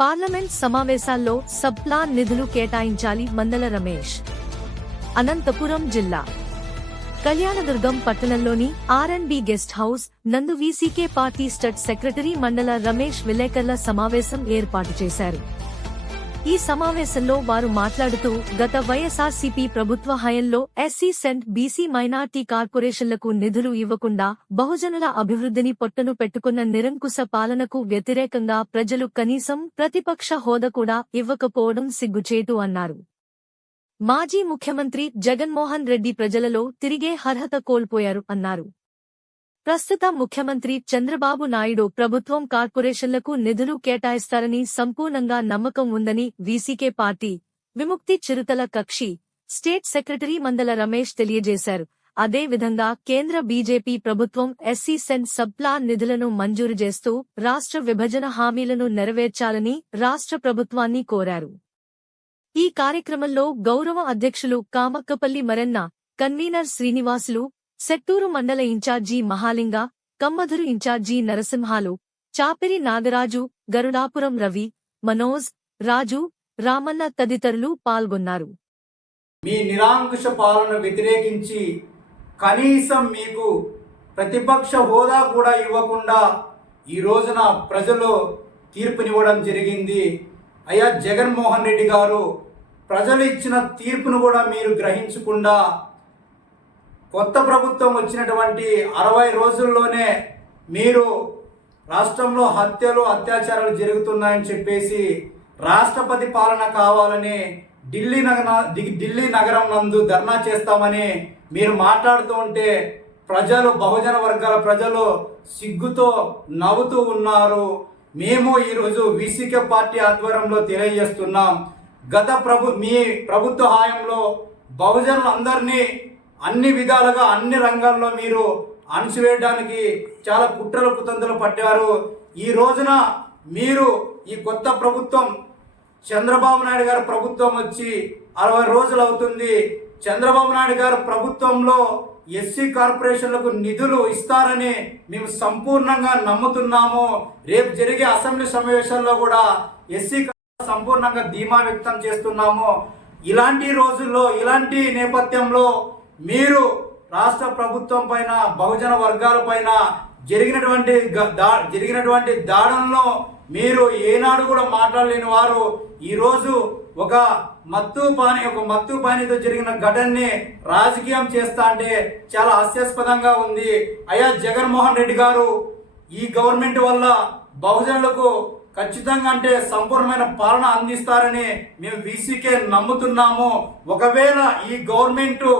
Parliament సమావేశాల్లో sub plan నిధులు కేటాయించాలి మందల రమేష్. అనంతపురం జిల్లా కళ్యాణదుర్గం పట్టణంలోని ఆర్&బి గెస్ట్ హౌస్ నందు వీసీకే పార్టీ స్టేట్ సెక్రటరీ మండల రమేష్ విలేకరుల సమావేశం ఏర్పాటు చేశారు. ఈ సమావేశంలో వారు మాట్లాడుతూ గత వైఎస్ఆర్సీపీ ప్రభుత్వ హయాంలో ఎస్సీ సెంట్ బీసీ మైనార్టీ కార్పొరేషన్లకు నిధులు ఇవ్వకుండా బహుజనుల అభివృద్ధిని పొట్టను పెట్టుకున్న నిరంకుశ పాలనకు వ్యతిరేకంగా ప్రజలు కనీసం ప్రతిపక్ష హోదా కూడా ఇవ్వకపోవడం సిగ్గుచేటు అన్నారు. మాజీ ముఖ్యమంత్రి జగన్మోహన్ రెడ్డి ప్రజలలో తిరిగే అర్హత కోల్పోయారు అన్నారు. ప్రస్తుత ముఖ్యమంత్రి చంద్రబాబు నాయుడు ప్రభుత్వం కార్పొరేషన్లకు నిధులు కేటాయిస్తారని సంపూర్ణంగా నమ్మకం ఉందని వీసీకే పార్టీ విముక్తి చిరుతల కక్షి స్టేట్ సెక్రటరీ మందల రమేష్ తెలియజేశారు. అదేవిధంగా కేంద్ర బీజేపీ ప్రభుత్వం ఎస్సీ సెంట్ సబ్ ప్లాన్ నిధులను మంజూరు చేస్తూ రాష్ట్ర విభజన హామీలను నెరవేర్చాలని రాష్ట్ర ప్రభుత్వాన్ని కోరారు. ఈ కార్యక్రమంలో గౌరవ అధ్యక్షులు కామక్కపల్లి మరన్న, కన్వీనర్ శ్రీనివాసులు, సెట్టూరు మండల ఇన్ఛార్జి మహాలింగ, కమ్మధురు ఇన్ఛార్జి నరసింహాలు, చాపిరి నాగరాజు, గరుడాపురం రవి, మనోజ్, రాజు, రామన్న తదితరులు పాల్గొన్నారు. మీ నిరంకుశ పాలన వ్యతిరేకించి కనీసం మీకు ప్రతిపక్ష హోదా కూడా ఇవ్వకుండా ఈ రోజున ప్రజలు తీర్పునివ్వడం జరిగింది. అయ్యా జగన్మోహన్ రెడ్డి గారు, ప్రజలు ఇచ్చిన తీర్పును కూడా మీరు గ్రహించకుండా కొత్త ప్రభుత్వం వచ్చినటువంటి 60 రోజుల్లోనే మీరు రాష్ట్రంలో హత్యలు అత్యాచారాలు జరుగుతున్నాయని చెప్పేసి రాష్ట్రపతి పాలన కావాలని ఢిల్లీ నగరం నందు ధర్నా చేస్తామని మీరు మాట్లాడుతూ ఉంటే ప్రజలు, బహుజన వర్గాల ప్రజలు సిగ్గుతో నవ్వుతూ ఉన్నారు. మేము ఈరోజు వీసీకే పార్టీ ఆధ్వర్యంలో తెలియజేస్తున్నాం. మీ ప్రభుత్వ హాయంలో బహుజనులందరినీ అన్ని విధాలుగా అన్ని రంగాల్లో మీరు అణచివేయడానికి చాలా కుట్రలు కుతంత్రాలు పట్టారు. ఈ రోజున మీరు ఈ కొత్త ప్రభుత్వం చంద్రబాబు నాయుడు గారి ప్రభుత్వం వచ్చి 60 రోజులు అవుతుంది. చంద్రబాబు నాయుడు గారి ప్రభుత్వంలో ఎస్సీ కార్పొరేషన్లకు నిధులు ఇస్తారని మేము సంపూర్ణంగా నమ్ముతున్నాము. రేపు జరిగే అసెంబ్లీ సమావేశాల్లో కూడా ఎస్సీ సంపూర్ణంగా ధీమా వ్యక్తం చేస్తున్నాము. ఇలాంటి రోజుల్లో, ఇలాంటి నేపథ్యంలో మీరు రాష్ట్ర ప్రభుత్వం పైన, బహుజన వర్గాల పైన జరిగినటువంటి దాడులను మీరు ఏనాడు కూడా మాట్లాడలేని వారు ఈరోజు ఒక మత్తు పానీతో జరిగిన ఘటనని రాజకీయం చేస్తా అంటే చాలా హాస్యాస్పదంగా ఉంది. అయ్యా జగన్మోహన్ రెడ్డి గారు, ఈ గవర్నమెంట్ వల్ల బహుజనులకు ఖచ్చితంగా అంటే సంపూర్ణమైన పాలన అందిస్తారని మేము వీసీకే నమ్ముతున్నాము. ఒకవేళ ఈ గవర్నమెంట్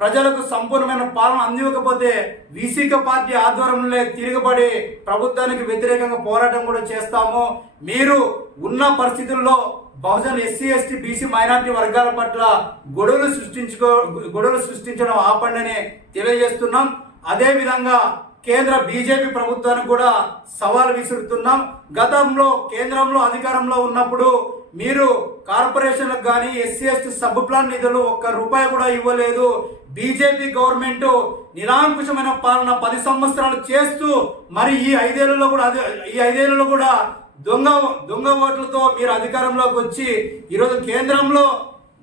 ప్రజలకు సంపూర్ణమైన పాలన అందివ్వకపోతే వీసీకే పార్టీ ఆధ్వర్యంలో తిరగబడి ప్రభుత్వానికి వ్యతిరేకంగా పోరాటం కూడా చేస్తాము. మీరు ఉన్న పరిస్థితుల్లో బహుజన ఎస్సీ, ఎస్టీ, బీసీ, మైనార్టీ వర్గాల పట్ల గొడవలు సృష్టించడం ఆపండి తెలియజేస్తున్నాం. అదేవిధంగా కేంద్ర బీజేపీ ప్రభుత్వానికి కూడా సవాల్ విసురుతున్నాం. గతంలో కేంద్రంలో అధికారంలో ఉన్నప్పుడు మీరు కార్పొరేషన్లకు కానీ ఎస్సీ, ఎస్టీ సబ్ ప్లాన్ నిధులు ₹1 కూడా ఇవ్వలేదు. బీజేపీ గవర్నమెంట్ నిరంకుశమైన పాలన 10 సంవత్సరాలు చేస్తూ మరి ఈ 5 ఏళ్లలో కూడా దొంగ ఓట్లతో మీరు అధికారంలోకి వచ్చి ఈరోజు కేంద్రంలో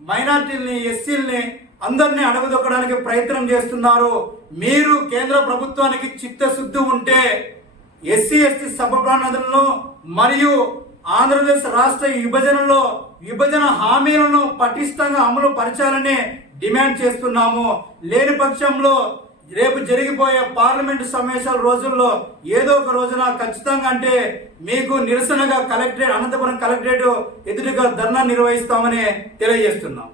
మైనార్టీల్ని, ఎస్సీల్ని అందరినీ అణగదొక్కడానికి ప్రయత్నం చేస్తున్నారు. మీరు కేంద్ర ప్రభుత్వానికి చిత్తశుద్ధి ఉంటే ఎస్సీ, ఎస్టీ సబ్ ప్లాన్ నిధులను మరియు ఆంధ్రప్రదేశ్ రాష్ట్ర విభజన హామీలను పటిష్టంగా అమలు పరచాలని డిమాండ్ చేస్తున్నాము. లేని పక్షంలో రేపు జరిగిపోయే పార్లమెంటు సమావేశాల రోజుల్లో ఏదో ఒక రోజున ఖచ్చితంగా అంటే మీకు నిరసనగా అనంతపురం కలెక్టరేట్ ఎదురుగా ధర్నా నిర్వహిస్తామని తెలియజేస్తున్నాం.